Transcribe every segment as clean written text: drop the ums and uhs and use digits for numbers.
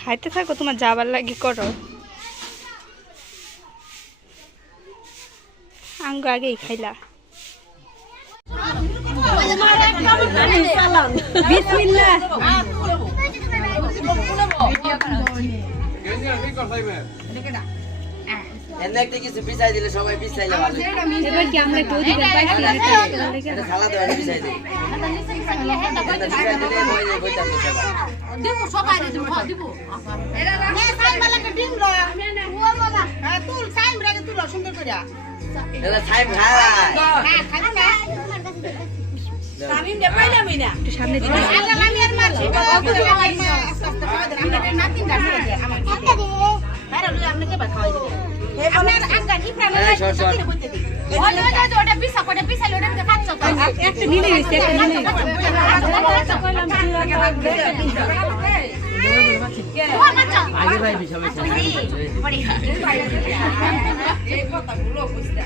খাইতে থাকো, তোমার যাবার লাগি করো। আঙ্গু আগেই খাইলা। বিসমিল্লাহ। এনে কিছু পিছাই দিলে সবাই পিছাইলে ভালো। এবার কি আমরা একটু অধিকার পাইছি? এটা খালা দাও এনে পিছাই দিই। এটা পিছাই দিলে হয়ে যায় বইটা তো সবাই। দিব সবাই দিব দিব এরা না সাইম বালাকে ডিম লো ও বাবা হ্যাঁ তুল সাইম রাগে তুল সুন্দর কইরা এটা ছাই ভাই। হ্যাঁ খাবো না সামিম দে পাইলামই না একটু সামনে দিকে। আল্লাহ আমি আর মাছি বাবা আস্তে আস্তে খাওয়া দেন আমরা নাতিন দাঁড় করে দেন আমার খাতে দে আরে লই আপনি কে খাওয়াই দিবেন আপনার আঙ্গা ইফরা না কিনে বইতে দিই ওটা পিছা লোডে মধ্যে খাচ্ছ তো একটা নিলে হইছে, একটা নিলে আগে ভাই সবাই এই কথাগুলো বুঝতা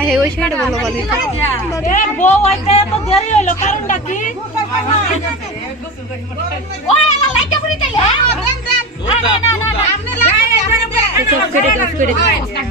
আমি ওই সাইডে বলো বলো। বউ আইতে এত দেরি হইলো কারণটা কি ওই আলা লাইটটা করে দিলে না না না আপনি লাইট অফ করে দাও, অফ করে দাও।